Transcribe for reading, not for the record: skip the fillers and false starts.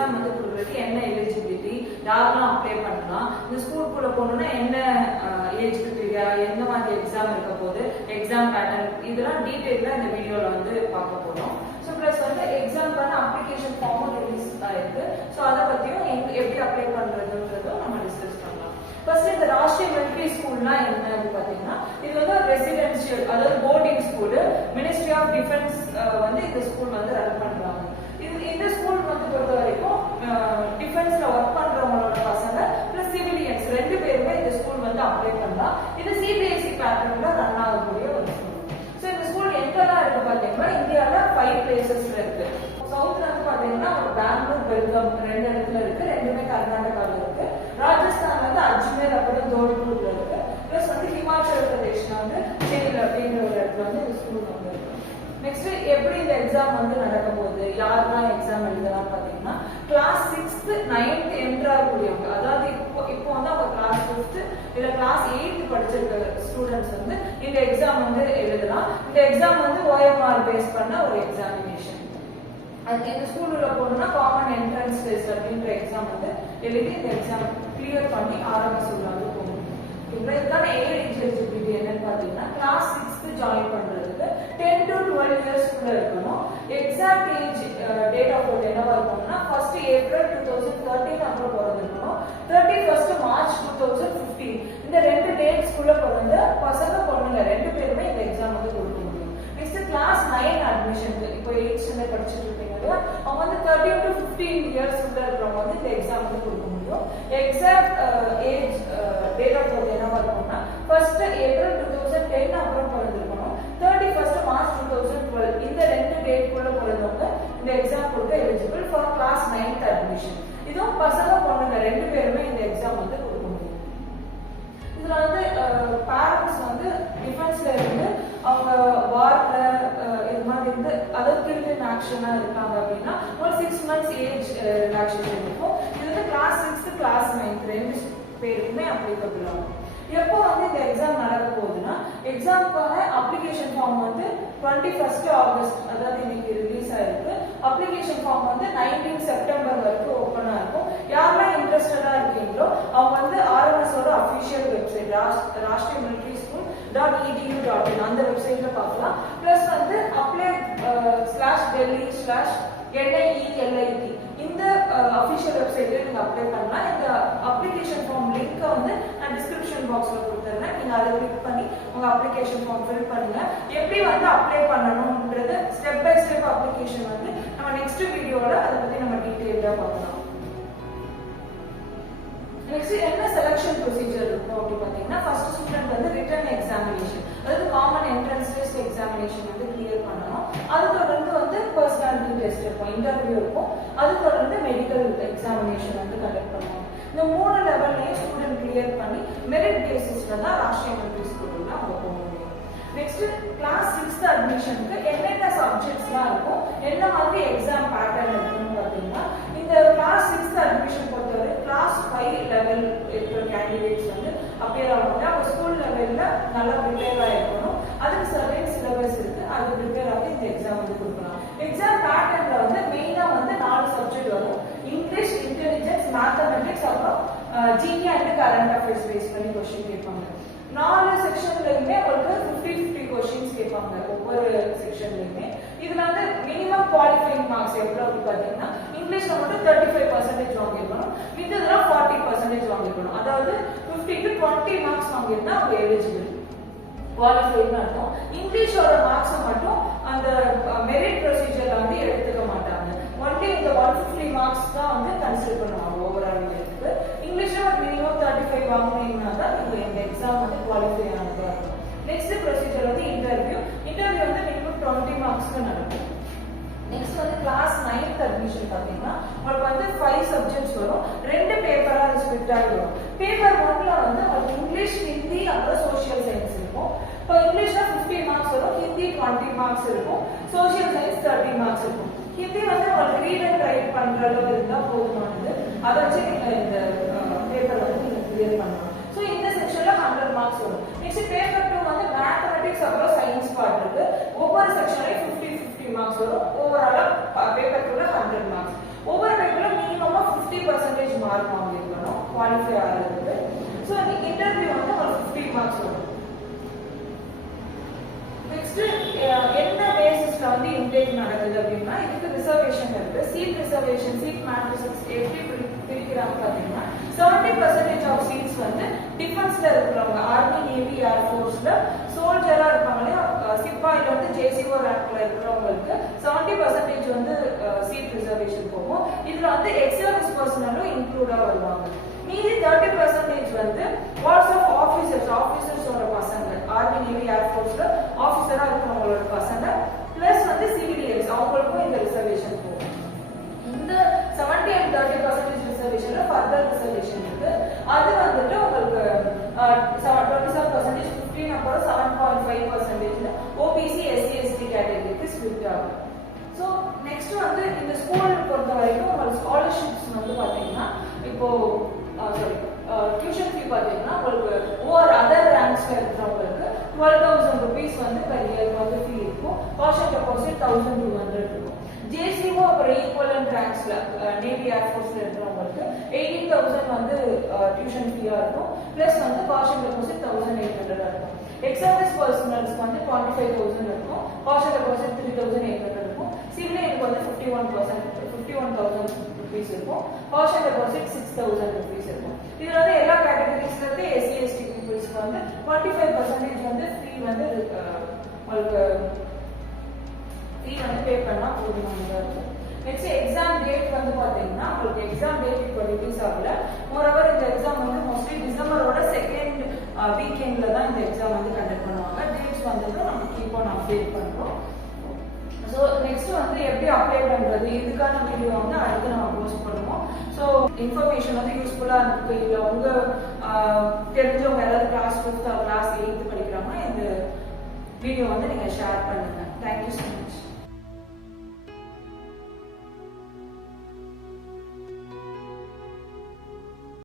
Exam வந்து கொடுக்குறது என்ன எலிஜிபிலிட்டி, யாரெல்லாம் அப்ளை பண்ணலாம், இந்த ஸ்கூலுக்குள்ள போகணும்னா என்ன ஏஜ் கிரிட்டீரியா, எந்த மாதிரி எக்ஸாம் இருக்க போது, எக்ஸாம் பேட்டர்ன், இதெல்லாம் டீட்டெயிலாக இந்த வீடியோவில் வந்து பார்க்க போகிறோம். ஸோ ப்ளஸ் வந்து எக்ஸாம்க்கான அப்ளிகேஷன் ஃபார்மும் ரிலீஸ் ஆயிருக்கு. ஸோ அதை பற்றியும் எப்படி அப்ளை பண்ணுறதுன்றதும் நம்ம டிஸ்கஸ் பண்ணலாம். ஃபர்ஸ்ட் இந்த ராஷ்டிரிய மிலிட்டரி ஸ்கூல்னா என்னன்னு பார்த்தீங்கன்னா, இது வந்து ஒரு ரெசிடென்ஷியல், அதாவது boarding school. Ministry of defence வந்து இந்த ஸ்கூல் வந்து ரன் பண்றாங்க. இந்த ஸ்கூல் வந்து பொறுத்த வரைக்கும் டிஃபென்ஸ்ல ஒர்க் பண்றவங்களோட பசங்க பிளஸ் சிவிலியன்ஸ் ரெண்டு பேருமே இந்த ஸ்கூல் வந்து அப்ளை பண்ணலாம். இது சிபிஎஸ்இ பேட்டர்ன்ல ரன் ஆகக்கூடிய ஒரு ஸ்கூல். ஸோ இந்த ஸ்கூல் எங்கெல்லாம் இருக்கு பார்த்தீங்கன்னா, இந்தியாவில் 5 பிளேசஸ்ல இருக்கு. சவுத்ல வந்து பாத்தீங்கன்னா பெங்களூர், பெல்காம் 2 இடத்துல இருக்கு, ரெண்டுமே கர்நாடகாவில் இருக்கு. ராஜஸ்தான் வந்து அஜ்மீர் அப்புறம் ஜோத்பூர்ல இருக்கு. பிளஸ் வந்து ஹிமாச்சல் பிரதேஷ்ல வந்து சேல் அப்படிங்கிற ஒரு இடத்துல வந்து இந்த ஸ்கூல் வந்து இருக்கு. நெக்ஸ்ட் எப்படி இந்த எக்ஸாம் வந்து நடக்க போகுது, யாரெல்லாம் எக்ஸாம் எழுதலாம் பாத்தீங்கன்னா, கிளாஸ் 6th 9th என்றாகக்கூடியவங்க, அதாவது இப்போ வந்து அவங்க கிளாஸ் 5th இல்ல கிளாஸ் 8th படிச்சிருக்க ஸ்டூடெண்ட்ஸ் வந்து இந்த எக்ஸாம் வந்து எழுதலாம். இந்த எக்ஸாம் வந்து OMR பேஸ் பண்ண ஒரு எக்ஸாமினேஷன். இந்த ஸ்கூல்ல போகணும்னா காமன் என்ட்ரன்ஸ் டெஸ்ட் அப்படின்ற எக்ஸாம் வந்து எழுதி இந்த எக்ஸாம் கிளியர் பண்ணி ஆரம்பிச்சு வந்து போகணும். இதுக்கான ஏஜ் எலிஜிபிலிட்டி என்னன்னு பாத்தீங்கன்னா, கிளாஸ் 6th ஜாயின் பண்றதுக்கு 10 to 12 இயர்ஸ்க்குள்ள இருக்கணும். Exact age date of birth என்னவா இருக்கணும்னா, 1st April 2013 அப்புறம் பிறந்திருக்கணும். 31st March 2015 இந்த 2 டேட்ஸ்க்குள்ள பிறந்த பசங்க பொண்ணுங்க 2 பேருமே இந்த எக்ஸாம் வந்து கொடுக்க முடியும். நெக்ஸ்ட் கிளாஸ் 9 அட்மிஷன், இப்போ 8th ஸ்டாண்டர்ட் படிச்சுட்டு இருப்பீங்க, அவங்க வந்து 13 to 15 இயர்ஸ் உள்ள இருக்கிறவங்க வந்து இந்த எக்ஸாம் வந்து கொடுக்க முடியும். Exact age date of birth என்னவா இருக்கும்னா, 1st April 2010 அப்புறம் பிறந்திருக்கணும். 31st March 2012 இந்த 2 டேட்குள்ள பிறந்தவங்க இந்த எக்ஸாம் கொடுக்க eligible for class 9th admission. இதுவும் பசங்க பொண்ணுங்க 2 பேருமே இந்த எக்ஸாம் வந்து கொடுக்க முடியும். இதுல வந்து பேரண்ட்ஸ் வந்து டிஃபென்ஸ்ல இருந்து அவங்க வார்ல இது மாதிரி இருந்து அதாவது கிரிமினல் ஆக்ஷனா இருக்காங்க அப்படின்னா ஒரு 6 months ஏஜ் ரிலாக்ஸேஷன் இருக்கும். இது வந்து கிளாஸ் 6th கிளாஸ் 9th 2 பேருக்குமே அப்ளிகபிள் ஆகும். எப்போ வந்து இந்த எக்ஸாம் நடக்க போகுதுன்னா, எக்ஸாமுக்கான அப்ளிகேஷன் ஃபார்ம் வந்து 21st August, அதாவது இன்னைக்கு ரிலீஸ் ஆயிருக்கு. அப்ளிகேஷன் ஃபார்ம் வந்து 19 செப்டம்பர் வரைக்கும் ஓப்பனா இருக்கும். யாரெல்லாம் இன்ட்ரெஸ்டடா இருக்கீங்களோ அவங்க வந்து RMSஓட official website Rashtriya military school .edu.in அந்த வெப்சைட்ல பார்க்கலாம். பிளஸ் வந்து apply/delhi/NIELIT இந்த அஃபிஷியல் வெப்சைட்ல நீங்க அப்ளை பண்ணலாம். இந்த அப்ளிகேஷன் ஃபார்ம் லிங்க் வந்து நான் டிஸ்கிரிப்ஷன் பாக்ஸ்ல கொடுத்துறேன். நீங்க அதை கிளிக் பண்ணி உங்க அப்ளிகேஷன் ஃபார்ம் ஃபில் பண்ணுங்க. எப்படி வந்து அப்ளை பண்ணணும்ன்றது ஸ்டெப் பை ஸ்டெப் அப்ளிகேஷன் வந்து நம்ம நெக்ஸ்ட் வீடியோல அதை பத்தி நம்ம டீடைலா பார்க்கலாம். நெக்ஸ்ட் என்ன செலக்ஷன் ப்ரொசீஜர் இருக்கும் அப்படின்னு பாத்தீங்கன்னா, ஃபர்ஸ்ட் ஸ்டூடெண்ட் வந்து ரிட்டன் எக்ஸாமினேஷன், அதாவது காமன் என்ட்ரன்ஸ் டெஸ்ட் எக்ஸாமினேஷன் வந்து கிளியர் பண்ணணும். அது தொடர்ந்து வந்து பர்சனாலிட்டி டெஸ்ட் இருக்கும், இன்டர்வியூ இருக்கும். அது தொடர்ந்து மெடிக்கல் எக்ஸாமினேஷன் வந்து கண்டக்ட் பண்ணுவாங்க. இந்த 3 லெவல்லையும் ஸ்டூடெண்ட் கிளியர் பண்ணி மெரிட் பேசிஸ்ல தான் ராஷ்டிரிய மிலிட்டரி ஸ்கூல்ல அவங்க போக முடியும். நெக்ஸ்ட் கிளாஸ் 6th அட்மிஷனுக்கு என்னென்ன சப்ஜெக்ட்ஸ்லாம் இருக்கும், என்ன மாதிரி எக்ஸாம் பேட்டர்ன் இருக்குன்னு பாத்தீங்கன்னா, இந்த கிளாஸ் 6th அட்மிஷன் பொறுத்தவரை கிளாஸ் 5 லெவல் இருக்கிற கேண்டிடேட்ஸ் வந்து அப்பியர் ஆவாங்க. அவங்க ஸ்கூல் லெவல்ல நல்லா ப்ரிப்பேர் ஆகிருக்கணும். அதுக்கு சர்வீஸ் சிலபஸ் இருக்கு, அது ப்ரிப்பேர் ஆகி இந்த எக்ஸாம் வந்து கொடுக்கலாம். எக்ஸாம் பேட்டர்ன்ல வந்து மெயினா வந்து 4 சப்ஜெக்ட் வரும். இங்கிலீஷ், இன்டெலிஜென்ஸ், மேத்தமெட்டிக்ஸ், அப்புறம் GK and current affairs base பண்ணி கொஸ்டின் கேட்பாங்க. 4 செக்ஷன்லயுமே உங்களுக்கு 50-50 கொஸ்டின்ஸ் கேட்பாங்க ஒவ்வொரு செக்ஷன்லயுமே. இதுல வந்து மினிமம் குவாலிஃபைங் மார்க்ஸ் எவ்வளவு அப்படி பாத்தீங்கன்னா, இங்கிலீஷ்ல மட்டும் 35% வாங்கிருக்கணும், மித்ததுல 40% வாங்கிருக்கணும். அதாவது 50 to 20 மார்க்ஸ் வாங்கிருந்தா அவங்க எலிஜிபிள் குவாலிஃபைன்னு அர்த்தம். இங்கிலீஷோட மார்க்ஸ் மட்டும் அந்த மெரிட் ப்ரொசீஜர்ல வந்து எடுத்துக்க மாட்டாங்க. ஒன்லி இந்த 150 மார்க்ஸ் தான் வந்து கன்சிடர் பண்ணுவாங்க ஓவரால் இயருக்கு. இங்கிலீஷ்ல ஒரு மினிமம் 35 வாங்கினீங்கன்னா தான் நீங்க இந்த எக்ஸாம் வந்து குவாலிஃபை ஆனதா இருக்கும். நெக்ஸ்ட் ப்ரொசீஜர் வந்து இன்டர்வியூ வந்து மினிமம் 20 மார்க்ஸ்க்கு நடக்கும். நெக்ஸ்ட் வந்து கிளாஸ் 9th அட்மிஷன் பாத்தீங்கன்னா உங்களுக்கு வந்து 5 சப்ஜெக்ட்ஸ் வரும். 2 பேப்பரா ஸ்பிளிட் ஆகி வரும். பேப்பர் 1ல வந்து உங்களுக்கு இங்கிலீஷ், ஹிந்தி அப்புறம் சோஷியல் சயின்ஸ் இருக்கும். இப்போ இங்கிலீஷ்ல 50 மார்க்ஸ் வரும், ஹிந்தி 20 மார்க்ஸ் இருக்கும், சோஷியல் சயின்ஸ் 30 மார்க்ஸ் இருக்கும். ஹிந்தி வந்து உங்களுக்கு ரீட் அண்ட் ரைட் பண்ற அளவு இருந்தா போதுமானது. அதை வச்சு நீங்க இந்த பேப்பர் வந்து நீங்க கிளியர் பண்ணலாம். ஸோ இந்த செக்ஷன்ல 100 மார்க்ஸ் வரும். நெக்ஸ்ட் பேப்பர் 2 வந்து மேத்தமெட்டிக்ஸ் அப்புறம் சயின்ஸ் பார்ட் இருக்கு. ஒவ்வொரு செக்ஷன்லயும் 50-50 மார்க்ஸ் வரும். ஓவராலா பேப்பர் 2ல 100 மார்க்ஸ். ஒவ்வொரு பேப்பர்ல மினிமமா 50% மார்க் வாங்கிருக்கணும் குவாலிஃபை ஆகிறதுக்கு. ஸோ இன்டர்வியூ வந்து ஒரு 50 மார்க்ஸ் வரும். நெக்ஸ்ட் என்ன பேசிஸ்ல வந்து இன்டேக் நடக்குது அப்படின்னா இதுக்கு ரிசர்வேஷன் இருக்கு. சீட் ரிசர்வேஷன், சீட் மேட்ரிக்ஸ் எப்படி பிரிக்கிறாங்க பாத்தீங்கன்னா 70% ஆஃப் சீட்ஸ் வந்து டிஃபென்ஸ்ல இருக்கிறவங்க, ஆர்மி, நேவி, ஏர்ஃபோர்ஸ்ல சோல்ஜரா இருப்பாங்களே, சிப்பாயில வந்து ஜேசிஓ ரேங்க்ல இருக்கிறவங்களுக்கு 70% வந்து சீட் ரிசர்வேஷன் போகும். இதுல வந்து எக்ஸ் சர்வீஸ் பர்சனலும் இன்க்ளூடா வருவாங்க. மீதி 30% வந்து வாட்ஸ் ஆஃப் ஆஃபீஸர்ஸோட பசங்க, ஆர்மி, நேவி, ஏர்ஃபோர்ஸ்ல ஆஃபீஸரா இருக்கிறவங்களோட பசங்க பிளஸ் வந்து சிவிலியன்ஸ் அவங்களுக்கும் இந்த ரிசர்வேஷன் போகும். இந்த 70 and 30% ரிசர்வேஷன்ல ஃபர்தர் ரிசர்வேஷன் இருக்கு. அது வந்துட்டு உங்களுக்கு 27% 15 அப்புறம் 7.5% ஓபிசி, எஸ்சி, எஸ்டி கேட்டகரிக்கு ஸ்பிளிட் ஆகும். ஸோ நெக்ஸ்ட் வந்து இந்த ஸ்கூல் பொறுத்த வரைக்கும் உங்களுக்கு ஸ்காலர்ஷிப்ஸ் வந்து பாத்தீங்கன்னா இப்போ டியூஷன் ஃபீ பாத்தீங்கன்னா உங்களுக்கு ஓவர் அதர் ரேங்க்ஸ்ல இருக்கிறவங்களுக்கு 12,000 rupees வந்து per year வந்து ஃபீ இருக்கும். காஷன் டெபாசிட் 1,200 இருக்கும். ஜேசிஓ அப்புறம் ஈக்குவலன்ட் ரேங்க்ஸ்ல நேவி, ஏர்ஃபோர்ஸ்ல இருக்கிறவங்களுக்கு 18,000 வந்து டியூஷன் ஃபீயா இருக்கும். பிளஸ் வந்து காஷன் டெபாசிட் 1,800 இருக்கும். எக்ஸ் சர்வீஸ் பர்சனல்ஸ்க்கு வந்து 25,000 இருக்கும். காஷன் டெபாசிட் 3,800 இருக்கும். சிவிலியனுக்கு வந்து 51,000 rupees இருக்கும். காஷன் டெபாசிட் 6,000 rupees இருக்கும். இதுல வந்து எல்லா கேட்டகரிஸ்ல இருந்து எஸ்சி, எஸ்டி பீப்புள்ஸ்க்கு வந்து 25% வந்து ஃபீ வந்து உங்களுக்கு ஃபீ வந்து பே பண்ணா போதுமானதா இருக்கும். நெக்ஸ்ட் எக்ஸாம் டேட் வந்து பாத்தீங்கன்னா உங்களுக்கு எக்ஸாம் டேட் இப்போ ரிலீஸ் ஆகல. மோரோவர் இந்த எக்ஸாம் வந்து மோஸ்ட்லி டிசம்பரோட செகண்ட் வீக்கெண்ட்ல தான் இந்த எக்ஸாம் வந்து கண்டக்ட் பண்ணுவாங்க. டேட்ஸ் வந்ததும் நம்ம இப்போ அப்டேட் பண்றோம். ஸோ நெக்ஸ்ட் வந்து எப்படி அப்ளை பண்றது, இதுக்கான வீடியோ வந்து அடுத்து நம்ம போஸ்ட் பண்ணுவோம். ஸோ இன்ஃபர்மேஷன் வந்து யூஸ்ஃபுல்லா இருக்கு. இல்லை உங்க தெரிஞ்சவங்க யாராவது class 5th or class 8th படிக்கிறாங்கன்னா இந்த வீடியோ வந்து நீங்க ஷேர் பண்ணுங்க. Thank you so much.